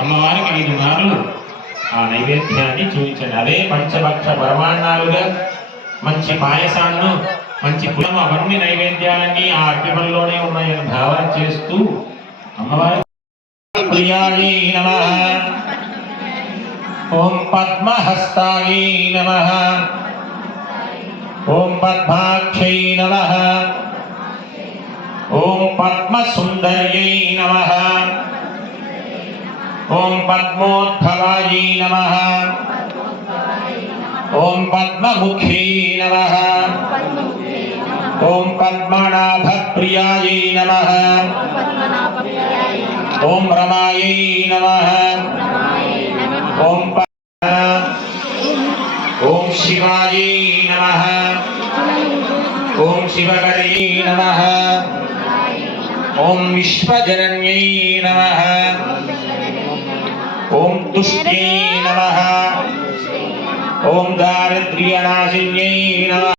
అమ్మవారికి 5 మార్లు ఆ నైవేద్యాన్ని చూపించండి. అదే పంచభక్ష పరమాన్నాలుగా మంచి పాయసాన్ని మంచి పులం అవన్నీ నైవేద్యాలన్నీ ఆ అగ్నిపంలోనే ఉన్నాయని భావన చేస్తూ అమ్మవారి ప్రియాయై నమః, ఓం పద్మహస్తాయై నమః, ఓం పద్మాక్షై నమః, ఓం పద్మసుందర్యై నమః, ఓం పద్మోద్భవాయై నమః, ఓం పద్మముఖ్యై నమః, ఓం పద్మనాభప్రియాయై నమః, ఓం రమాయై నమః, ఓం ఓం శివాయై నమః, ఓం శివకర్యై నమః, ఓం విశ్వజనన్యై నమః, ఓం తుష్ట్యై నమః, ఓం దారిద్ర్యనాశిన్యై నమః.